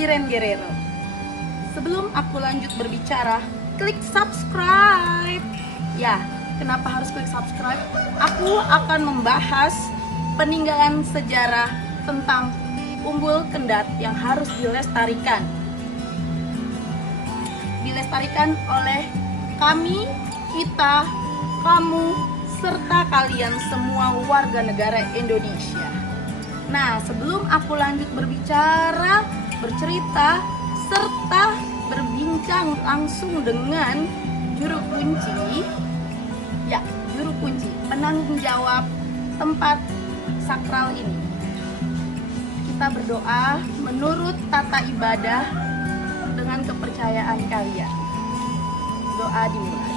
Iren Guerrero. Sebelum aku lanjut berbicara, klik subscribe. Ya, kenapa harus klik subscribe? Aku akan membahas peninggalan sejarah tentang Umbul Kendat yang harus dilestarikan. Dilestarikan oleh kami, kita, kamu, serta kalian semua warga negara Indonesia. Nah, sebelum aku lanjut berbicara, bercerita, serta berbincang langsung dengan juru kunci, juru kunci, penanggung jawab tempat sakral ini. Kita berdoa menurut tata ibadah dengan kepercayaan kalian. Doa dimulai.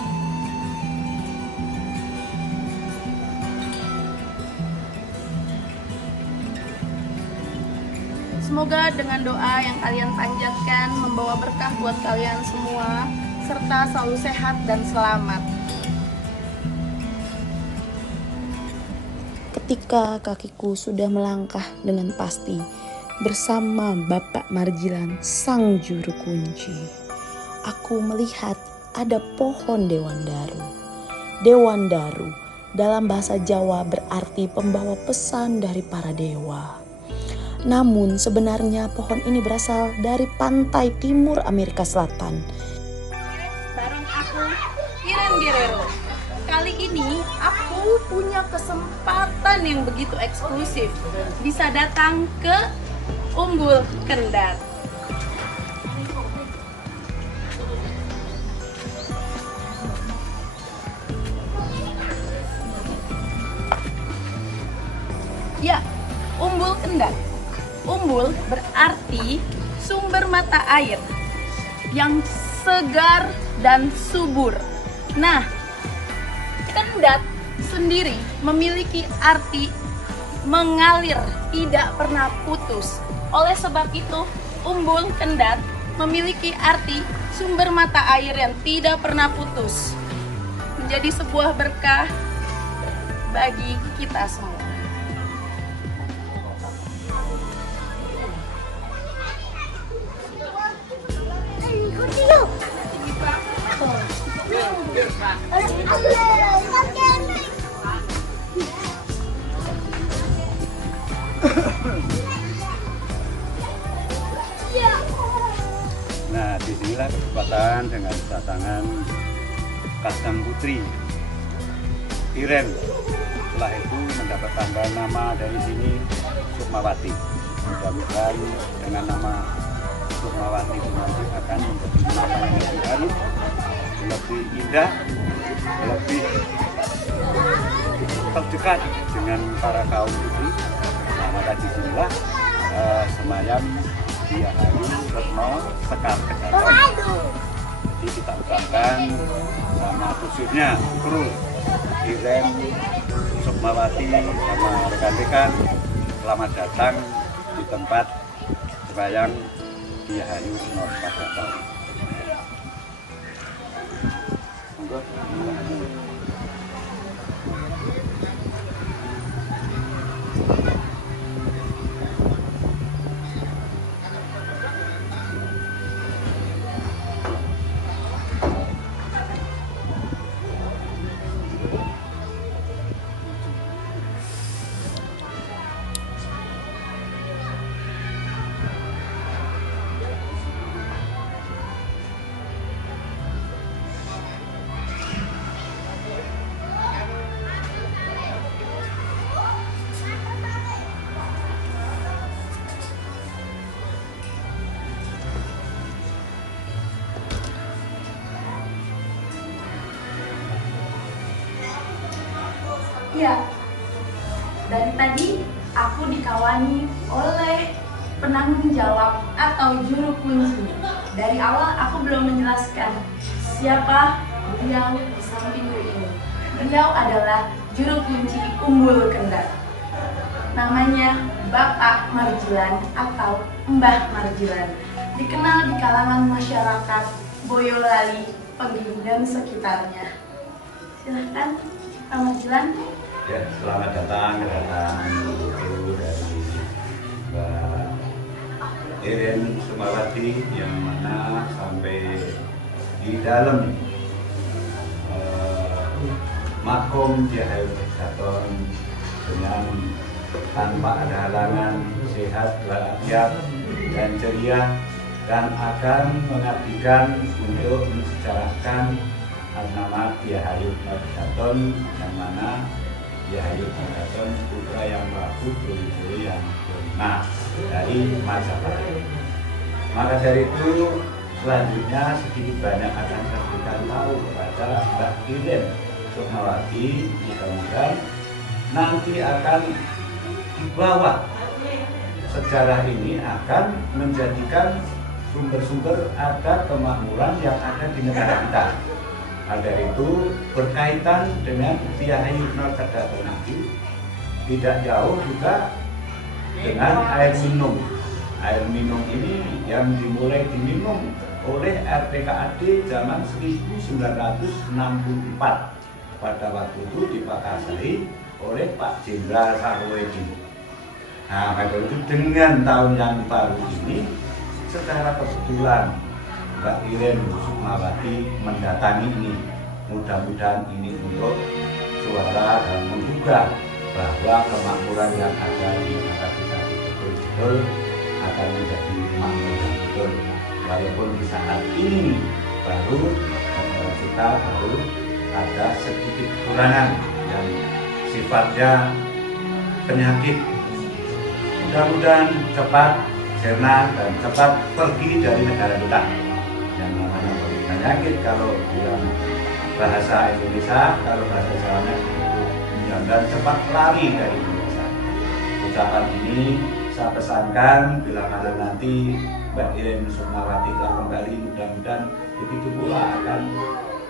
Semoga dengan doa yang kalian panjatkan membawa berkah buat kalian semua, serta selalu sehat dan selamat. Ketika kakiku sudah melangkah dengan pasti bersama Bapak Marjilan, sang juru kunci, aku melihat ada pohon Dewandaru. Dewandaru dalam bahasa Jawa berarti pembawa pesan dari para dewa. Namun sebenarnya pohon ini berasal dari pantai timur Amerika Selatan. Bareng aku, Iren Guerrero. Kali ini aku punya kesempatan yang begitu eksklusif, bisa datang ke Umbul Kendat. Ya, Umbul Kendat. Umbul berarti sumber mata air yang segar dan subur. Nah, Kendat sendiri memiliki arti mengalir, tidak pernah putus. Oleh sebab itu, Umbul Kendat memiliki arti sumber mata air yang tidak pernah putus. Menjadi sebuah berkah bagi kita semua. Nah, disinilah kesempatan dengan kedatangan Kasam Putri Iren. Setelah itu mendapat tanggal nama dari sini Sukmawati. Mudah-mudahan dengan nama Sukmawati itu nanti akan menjadi nama yang lebih baru, lebih indah, lebih terdekat dengan para kaum putri. Nah, maka disinilah semayam Diahayu Retno Sekar Kedaton. Jadi kita ucapkan sama khususnya kru Iren Sukmawati sama rekan-rekan, selamat datang di tempat sembayang Diahayu Retno Sekar Kedaton. Ya, dari tadi aku dikawani oleh penanggung jawab atau juru kunci. Dari awal aku belum menjelaskan siapa beliau di sampingku ini. Beliau adalah juru kunci Umbul Kendat. Namanya Bapak Marjilan atau Mbah Marjilan. Dikenal di kalangan masyarakat Boyolali, Peging dan sekitarnya. Silahkan Pak Marjilan. Ya, selamat datang kedatangan Ibu dari Mbak Iren Sukmawati yang mana sampai di dalam makom Ki Hayu Keraton dengan tanpa ada halangan, sehat walafiat dan ceria, dan akan mengabdikan untuk mensejarahkan nama Ki Hayu Keraton yang mana Ki Hayu Keraton putra yang Prabu Buru yang kelima dari Majapahit. Maka dari itu selanjutnya sedikit banyak akan saya berikan tahu kepada Mbak Iren Sukmawati, mudah-mudahan nanti akan dibawa sejarah ini akan menjadikan sumber-sumber ada kemakmuran yang ada di negara kita. Ada itu berkaitan dengan Ki Hayu Keraton nanti tidak jauh juga dengan air minum. Air minum ini yang dimulai diminum oleh RPKAD zaman 1964. Pada waktu itu dipakarsai oleh Pak Jenderal Sarwoedi. Nah, pada itu dengan tahun yang baru ini, secara kebetulan Mbak Iren Sukmawati mendatangi ini. Mudah-mudahan ini untuk suara dan menggugah bahwa kemakmuran yang ada di negara kita betul-betul akan menjadi makmur yang betul. Walaupun di saat ini baru kita baru ada sedikit kekurangan yang sifatnya penyakit. Mudah-mudahan cepat sirna dan cepat pergi dari negara kita. Yang namanya penyakit kalau dalam bahasa Indonesia, kalau bahasa Jawanya mudah-mudahan cepat lari dari Indonesia. Ucapan ini saya pesankan bila mana nanti Mbak Iren Sukmawati telah kembali, mudah-mudahan begitu pula akan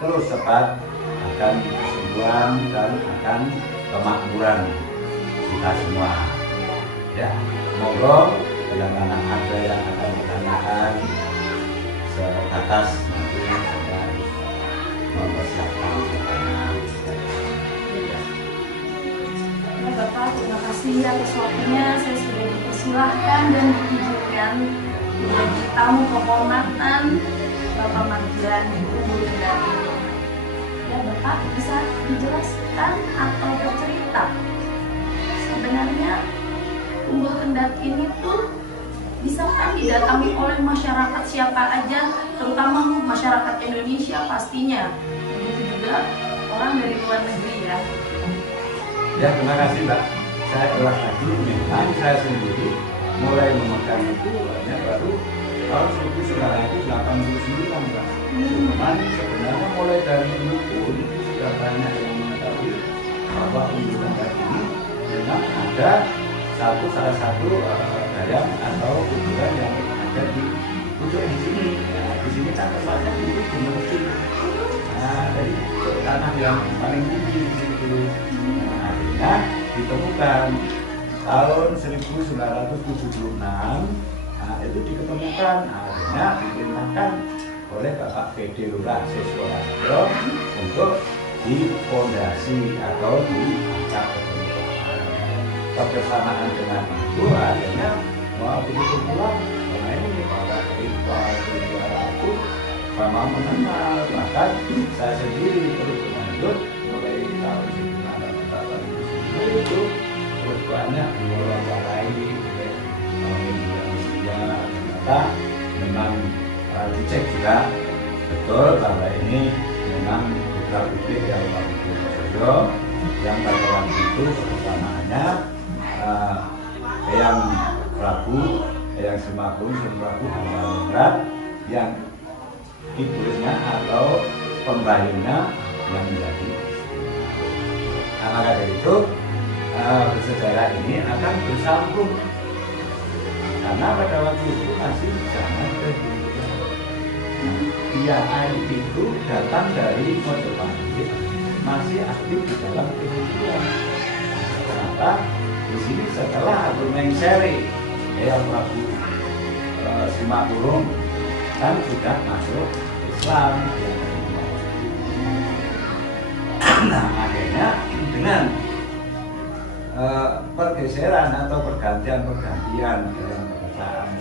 terus cepat akan kesembuhan dan akan kemakmuran kita semua. Ya, monggo bila mana ada yang akan ditanyakan sebatas nanti saya mempersiapkan pertanyaan. Ya Bapak, terima kasih atas waktunya. Saya sudah dipersilahkan dan diizinkan menjadi tamu kehormatan Bapak Marjilan di Umbul Kendal ini. Ya Bapak, bisa dijelaskan atau bercerita sebenarnya Umbul Kendal ini tuh bisa kan didatangi oleh masyarakat siapa aja, terutama masyarakat Indonesia pastinya, begitu juga orang dari luar negeri ya. Ya, terima kasih Mbak. Saya ulas lagi, memang saya sendiri mulai memegang itu hanya baru tahun 1989 Mbak. Cuman sebenarnya mulai dari dulu pun sudah banyak yang mengetahui bahwa Umbul Kendal ini memang ada salah satu dayang atau kuburan yang ada di sini. Nah, di sini kan tempatnya itu Gunung Kecil. Nah, dari tanah yang paling tinggi di situ. Nah, akhirnya ditemukan tahun 1976. Nah, itu diketemukan. Akhirnya diperintahkan oleh Bapak PD Lurah Siswoharjo untuk dipondasi atau diangkat. Kebersamaan dengan itu akhirnya begitu pula karena ini para ritual aku sama mengenal, bahkan saya sendiri terus berlanjut mulai tahun 1989 itu terus banyak diwawancarai oleh media ternyata memang dicek juga betul bahwa ini memang putra putri yang Prabu Buru yang pada waktu itu kebersamaannya Eyang Prabu, Eyang Semakun, Sun Prabu Hamengkubuwono yang ibunya atau pembayunya yang menjadi istri. Nah, maka dari itu bersejarah ini akan bersambung karena pada waktu itu masih zaman kehidupan. Dia air itu datang dari Majapahit, masih aktif di dalam kehidupan. Ternyata di sini setelah Mengseri Eyang Prabu Simakurung kan sudah masuk Islam. Nah, akhirnya dengan pergeseran atau pergantian dalam kebangsaan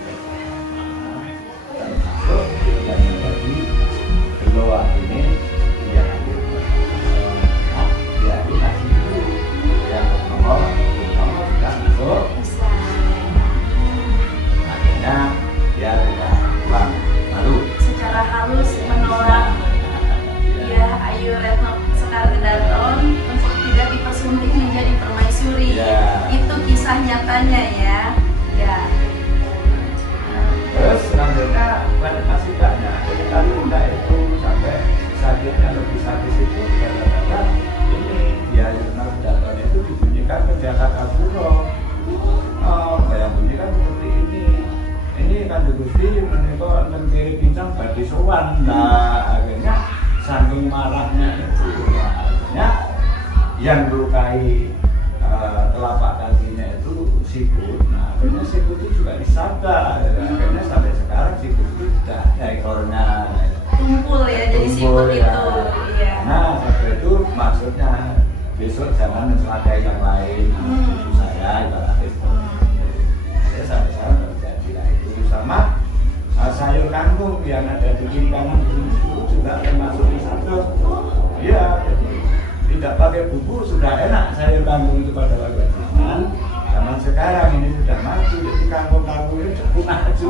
kan Gusti menika wonten kiri pincang badhe sowan. Nah, akhirnya saking marahnya itu akhirnya yang melukai telapak kakinya itu sikut. Nah, akhirnya sikut itu juga disabda. Akhirnya sampai sekarang sikut itu sudah ada ekornya. Tumpul ya, jadi sikut Ya. itu. Iya. Nah, seperti itu maksudnya besok jangan mencelakai yang lain. Itu saya ibaratnya. Saya sampai sekarang terjadi lah itu sama sayur kangkung yang ada di kiri kanan itu juga termasuk sabda. Iya, jadi tidak pakai bumbu sudah enak sayur kangkung itu pada waktu zaman sekarang ini sudah maju, jadi kangkung ini cukup maju.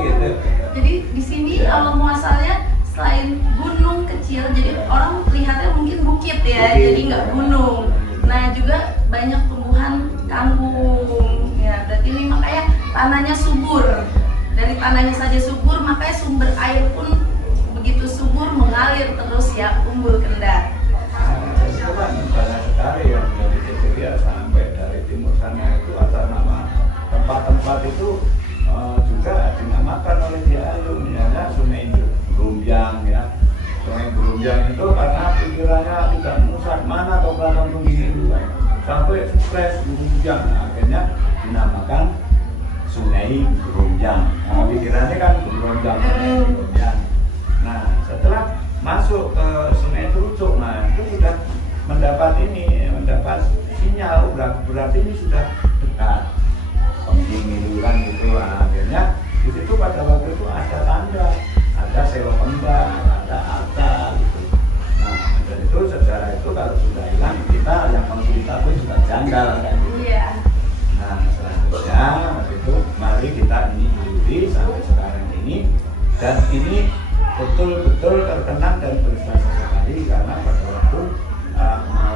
Gitu. Jadi di sini awal muasalnya selain gunung kecil, jadi orang lihatnya mungkin bukit ya, Bukit. jadi nggak gunung. Nah juga banyak tumbuhan kangkung. Ya berarti ini makanya tanahnya subur. Dari tanahnya saja subur, makanya sumber air pun begitu subur mengalir terus ya, Umbul Kendar. Itu kan banyak sekali yang dari Ceceria sampai dari timur sana itu ada nama tempat-tempat itu juga dinamakan oleh dia misalnya Sungai Gerumbyang ya. Sungai Gerumbyang itu karena pikirannya tidak merusak mana atau belakang tinggi itu sampai stres Gerumbyang, akhirnya dinamakan Sungai Gerumbyang. Nah, pikirannya kan Gerumbyang. Nah setelah masuk ke Sungai Terucuk, nah itu sudah mendapat sinyal berarti ini sudah dekat penghiluran itu. Akhirnya di situ pada waktu itu ada tanda, ada sewa kembang, ada arta gitu. Nah dan itu sejarah itu kalau sudah hilang kita yang mencerita pun juga janggal kan gitu. Iya. Nah selanjutnya waktu itu mari kita ini ikuti sampai sekarang ini, dan ini betul-betul terkenang dan berjasa sekali karena pada waktu mau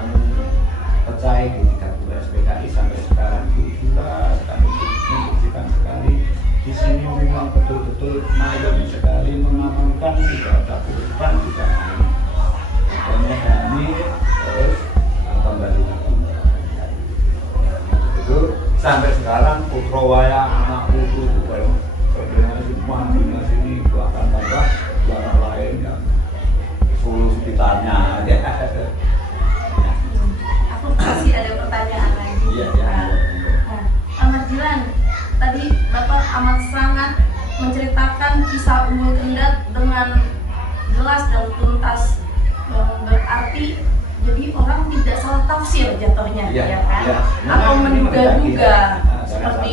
pecah di 30 SPKI sampai sekarang itu jelas kami menunjukkan sekali di sini memang betul-betul mayor sekali mengamankan tidak ada kurban tidak ada. Makanya kami terus kembali itu sampai sekarang Putra Wayang anak putu sebenarnya semua di sini bahkan tambah daerah lain yang Solo sekitarnya. Aku masih ada pertanyaan lagi. Iya. Nah, Pak Marjilan, tadi Bapak amat sangat menceritakan kisah Umbul Kendar dengan jelas dan tuntas, berarti jadi orang tidak salah tafsir jatuhnya, Iya, ya kan? iya. Atau Nah, menduga-duga jangan seperti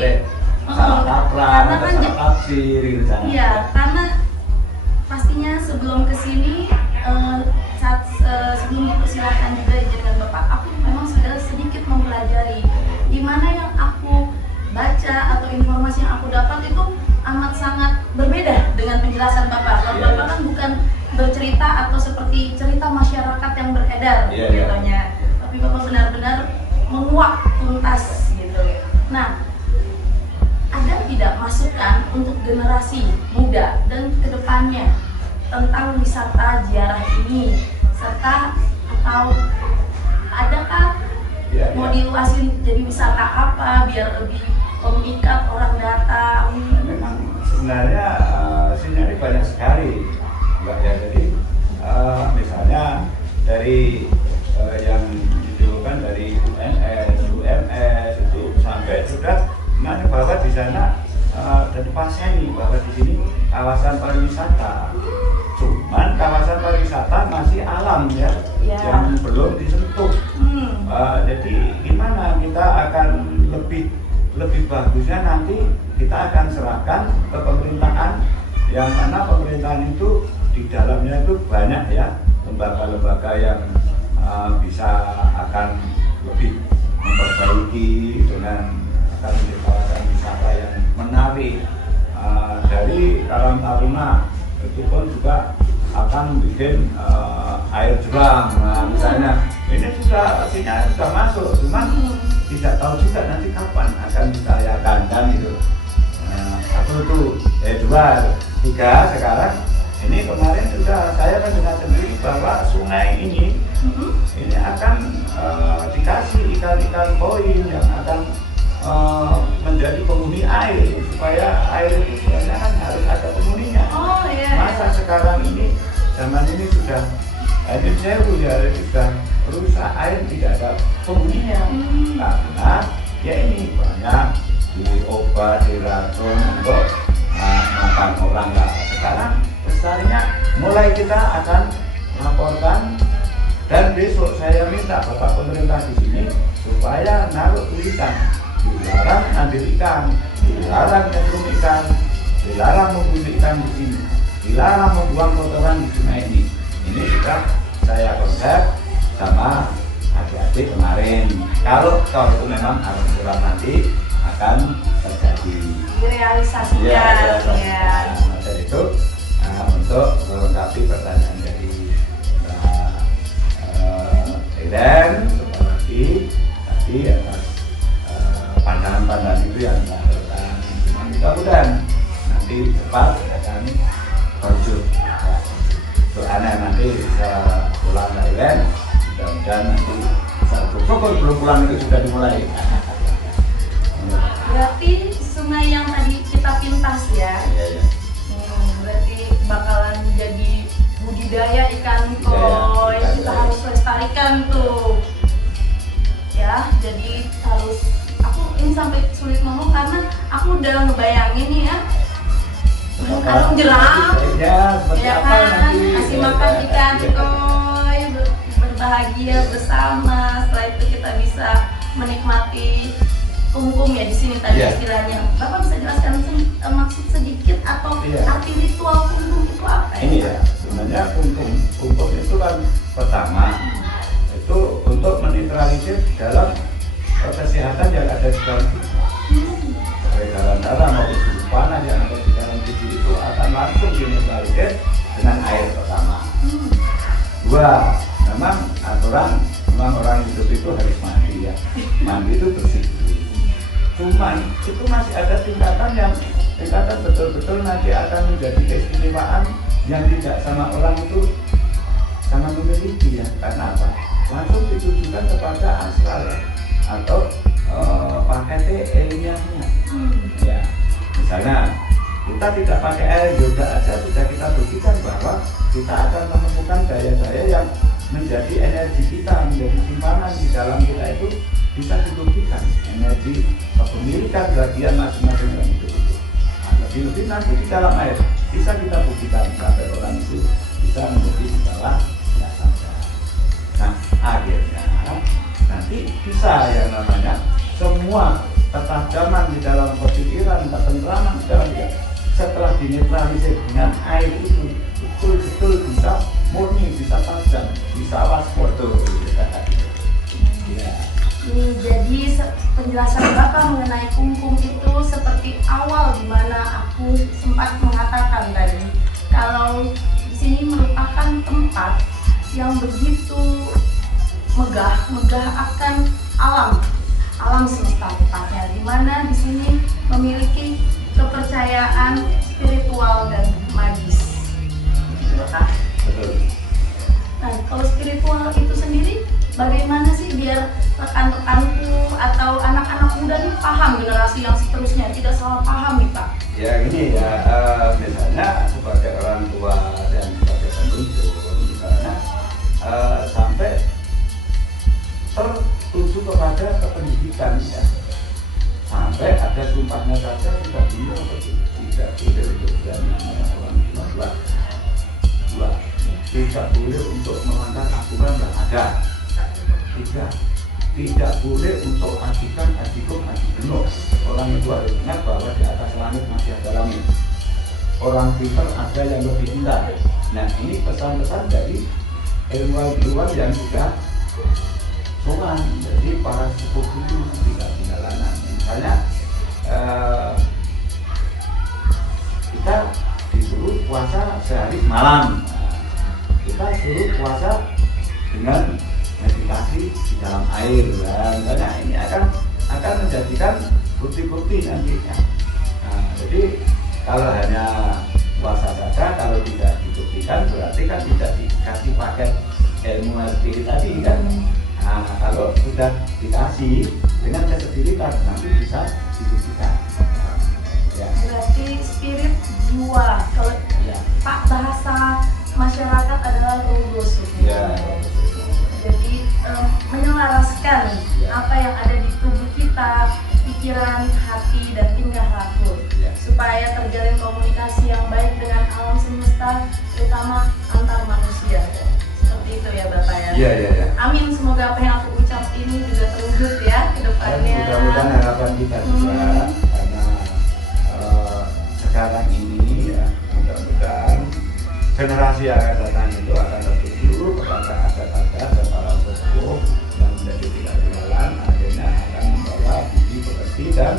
sampai salah kaprah, karena kan salah tafsir gitu, jangan. iya, karena pastinya sebelum kesini sebelum dipersilahkan juga izin dengan Bapak, aku memang sudah sedikit mempelajari di mana yang aku baca atau informasi yang aku dapat itu amat sangat berbeda dengan penjelasan Bapak. Kalau Bapak kan bukan bercerita atau seperti cerita masyarakat yang beredar gitunya, tapi Bapak benar-benar menguak tuntas gitu. Nah, ada tidak masukan untuk generasi muda dan kedepannya tentang wisata ziarah ini, serta atau adakah mau diluasin jadi wisata apa biar lebih memikat orang datang? Memang sebenarnya sinyalnya banyak sekali, Mbak ya. Jadi misalnya dari yang itu kan dari UMS itu sampai sudah mana bahwa di sana dan dipaseni bahwa di sini kawasan pariwisata. Cuman kawasan pariwisata masih alam ya, yang belum disentuh. Jadi gimana kita akan lebih bagusnya nanti kita akan serahkan ke pemerintahan, yang mana pemerintahan itu di dalamnya itu banyak ya lembaga-lembaga yang bisa akan lebih memperbaiki dengan akan menjadi kawasan wisata yang menarik. Dari Karang Taruna itu pun juga akan bikin air jeram. Nah, misalnya ini artinya sudah masuk, cuman tidak tahu juga nanti kapan akan ditayakan kan gitu. Satu itu, dua, tiga sekarang ini kemarin sudah saya mendengar sendiri bahwa sungai ini akan dikasih ikan-ikan koin yang akan menjadi penghuni air, supaya air itu sebenarnya sudah air sewu ya sudah rusak, air tidak ada penghuninya karena ya ini banyak di obat, di racun untuk makan orang. Lah sekarang besarnya mulai kita akan laporkan, dan besok saya minta Bapak pemerintah di sini supaya naruh tulisan dilarang ambil ikan, dilarang nyemplung ikan, dilarang membunuh ikan di sini, dilarang membuang kotoran di sungai ini. Ini sudah saya konsep sama adik-adik kemarin. Kalau itu memang aturan nanti akan terjadi realisasinya ya. Maka itu untuk melengkapi pertanyaan dari Mbak Eden, apalagi tadi atas pandangan-pandangan itu yang melakukan, mudah-mudahan nanti cepat akan terwujud. Soalnya nanti bisa pulang dari Eden, mudah-mudahan nanti pokok belum pulang itu sudah dimulai. Berarti sungai yang tadi kita pintas ya, berarti bakalan jadi budidaya ikan koi. Kita harus lestarikan tuh ya. Jadi harus, aku ini sampai sulit ngomong karena aku udah ngebayangin nih ya, karung jeram ya kan, kasih makan ikan koi, berbahagia bersama. Setelah itu kita bisa menikmati kungkum ya di sini tadi istilahnya. Bapak bisa jelaskan maksud sedikit atau arti ritual kungkum itu apa ya? Ini ya, sebenarnya kungkum itu kan pertama itu untuk menetralisir dalam kesehatan yang ada di dalam tubuh. Peredaran darah maupun suhu panas yang ada di dalam tubuh itu akan langsung dinetralisir dengan air pertama. Dua, memang aturan memang orang hidup itu harus mandi ya. Mandi itu bersih. Cuman itu masih ada tingkatan betul-betul nanti akan menjadi keistimewaan yang tidak sama orang itu sama memiliki ya. Karena apa? Langsung ditujukan kepada asal atau pakai ilmiahnya. Ya, misalnya kita tidak pakai air yoga aja sudah kita buktikan bahwa kita akan menemukan daya-daya yang menjadi energi kita, menjadi simpanan di dalam kita itu bisa dibuktikan energi kepemilikan bagian masing-masing yang itu. Lebih-lebih nanti di dalam air bisa kita buktikan sampai orang itu bisa menjadi di bawah ya saja. Nah akhirnya nanti bisa yang namanya semua ketajaman di dalam pikiran, ketentraman di dalam dia setelah dinetralisir dengan air itu betul-betul bisa murni, bisa tajam, bisa waspada. Ya. Jadi penjelasan Bapak mengenai kungkum itu seperti awal di mana aku sempat mengatakan tadi, kalau di sini merupakan tempat yang begitu megah akan alam semesta tepatnya, di mana di sini memiliki kepercayaan spiritual dan magis. Betul? Betul. Nah, kalau spiritual itu sendiri bagaimana sih biar rekan-rekanku atau anak-anak muda nih paham, generasi yang seterusnya tidak salah paham nih Pak? Ya gini ya, misalnya sebagai orang tua dan sebagai penuntut misalnya sampai tertuju kepada kependidikan ya, sampai ada sumpahnya saja tidak bingung tidak boleh untuk berani orang tua, tidak boleh untuk melanggar aturan yang ada, tidak boleh untuk ajukan adikum adigenuk. Orang itu harus ingat bahwa di atas langit masih ada langit, orang pintar ada yang lebih pintar. Nah ini pesan-pesan dari ilmuwan yang sudah sowan, jadi para sepuh itu tidak tinggalan. Misalnya kita disuruh puasa sehari malam, kita suruh puasa dengan meditasi di dalam air. Misalnya ini akan menjadikan bukti-bukti nantinya. Nah, jadi kalau hanya puasa saja, kalau tidak dibuktikan berarti kan tidak dikasih paket ilmu spirit tadi kan. Nah, kalau sudah dikasih dengan kesendirian nanti bisa dibuktikan. Ya. Berarti spirit jiwa. Kalau Pak bahasa masyarakat adalah roh pikiran, hati, dan tingkah laku, Ya. supaya terjalin komunikasi yang baik dengan alam semesta, terutama antar manusia. Seperti itu ya Bapak ya. Iya, iya, iya. Amin, semoga apa yang aku ucap ini juga terwujud ya ke Dan depannya. mudah-mudahan harapan kita juga karena sekarang ini ya, mudah-mudahan generasi yang akan datang itu akan tertuju kepada adat-adat dan para sepuh yang menjadi tidak tinggalan, akhirnya akan membawa budi pekerti dan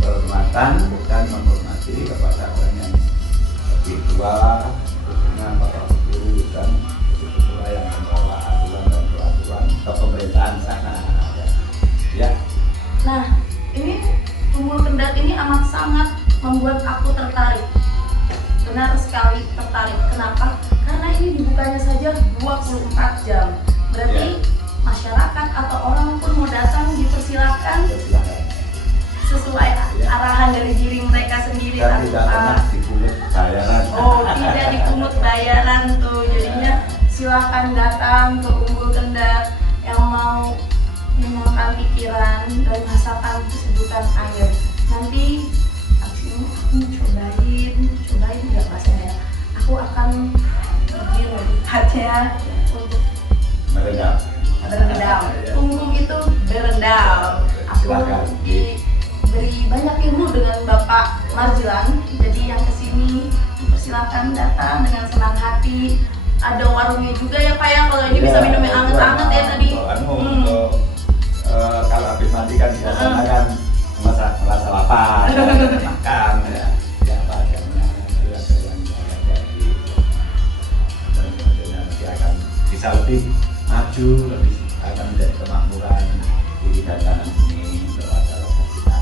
penghormatan dan menghormati kepada orang yang lebih tua, khususnya para guru dan begitu pula yang membawa aturan dan peraturan ke pemerintahan sana. Ya. Nah, ini Umbul Kendat ini amat sangat membuat aku tertarik. Benar sekali tertarik. Kenapa? Karena ini dibukanya saja 24 jam. Berarti masyarakat atau orang pun mau datang dipersilakan sesuai arahan dari diri mereka sendiri Dan tidak pernah dipungut bayaran. Oh, tidak dipungut bayaran tuh. Jadinya silakan datang ke Umbul Kendat yang mau menenangkan pikiran dan merasakan kesejukan air. Nanti abis ini aku cobain nggak bahasanya ya. Aku akan bikin tepatnya untuk Merendam. berendam. Tunggu itu berendam. Aku Silakan. diberi banyak ilmu dengan Bapak Marjilan. Jadi yang kesini dipersilakan datang dengan senang hati. Ada warungnya juga ya Pak ya. Kalau ini bisa minum yang anget-anget ya tadi. Kalau habis mandi kan biasanya kan merasa lapar, makan ya. Ya apa adanya, itu ada yang jadi. Dan kemudian nanti akan bisa lebih maju, lebih akan menjadi kemakmuran di daerah ini kepada kita.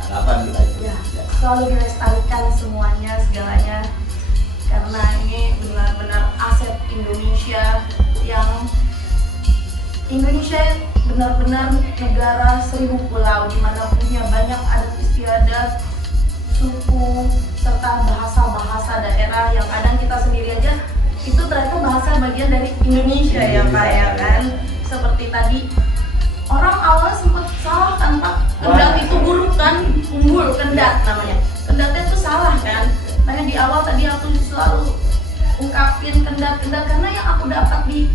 Harapan kita itu. Ya, selalu dilestarikan semuanya, segalanya, karena ini benar-benar aset Indonesia yang benar-benar negara 1000 pulau, di mana punya banyak adat istiadat, suku, serta bahasa-bahasa daerah yang kadang kita sendiri aja itu ternyata bahasa bagian dari Indonesia ya Pak ya kan. Seperti tadi orang awalnya sempat salah kan Pak, Kendat itu huruf kan, Umbul Kendat namanya. Kendatnya itu salah kan. Makanya di awal tadi aku selalu ungkapin Kendat karena yang aku dapat di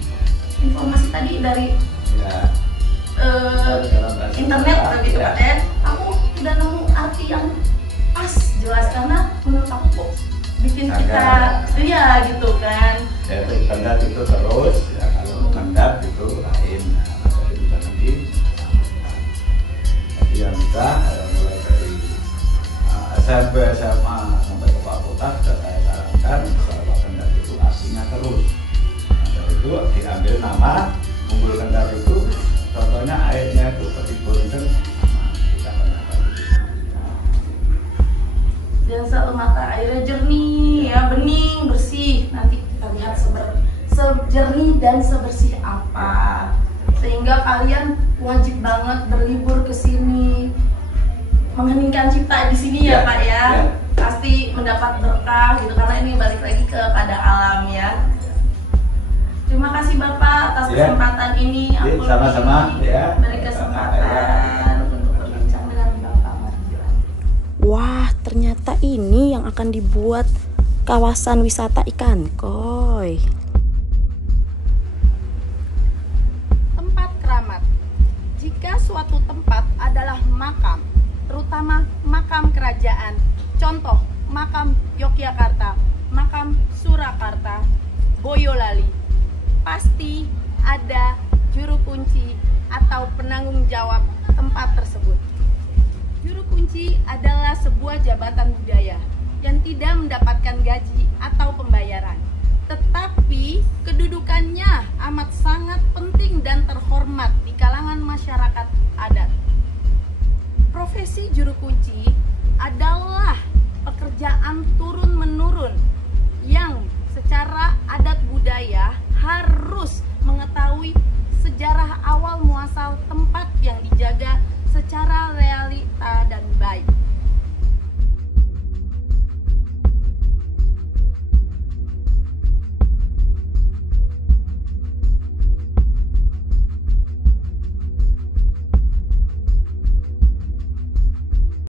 informasi tadi dari internet begitu Pak ya. Aku udah nemu arti yang pas, jelas, karena menurut aku kok bikin kita iya gitu kan. Ya itu Kendat itu terus, ya kalau Kendat itu lain. Nah, maka itu bisa nanti jadi yang kita mulai dari SMP, SMA sampai ke fakultas sudah saya sarankan bahwa Kendat itu artinya terus. Nah, dari itu diambil nama Umbul Kendat itu, contohnya airnya itu seperti bonden, Dan selalu mata airnya jernih ya, bening, bersih. Nanti kita lihat sejernih dan sebersih apa. Sehingga kalian wajib banget berlibur ke sini, mengheningkan cipta di sini ya Pak ya. Pasti mendapat berkah gitu, karena ini balik lagi kepada alam ya. Terima kasih Bapak atas kesempatan ini. Aku sama-sama ya. beri kesempatan untuk berbincang dengan Bapak Marjilan. Wah, ternyata ini yang akan dibuat kawasan wisata ikan koi. Tempat keramat. Jika suatu tempat adalah makam, terutama makam kerajaan, contoh makam Yogyakarta, makam Surakarta, Boyolali, pasti ada juru kunci atau penanggung jawab tempat tersebut. Juru kunci adalah sebuah jabatan budaya yang tidak mendapatkan gaji atau pembayaran, tetapi kedudukannya amat sangat penting dan terhormat di kalangan masyarakat adat. Profesi juru kunci adalah pekerjaan turun-menurun yang secara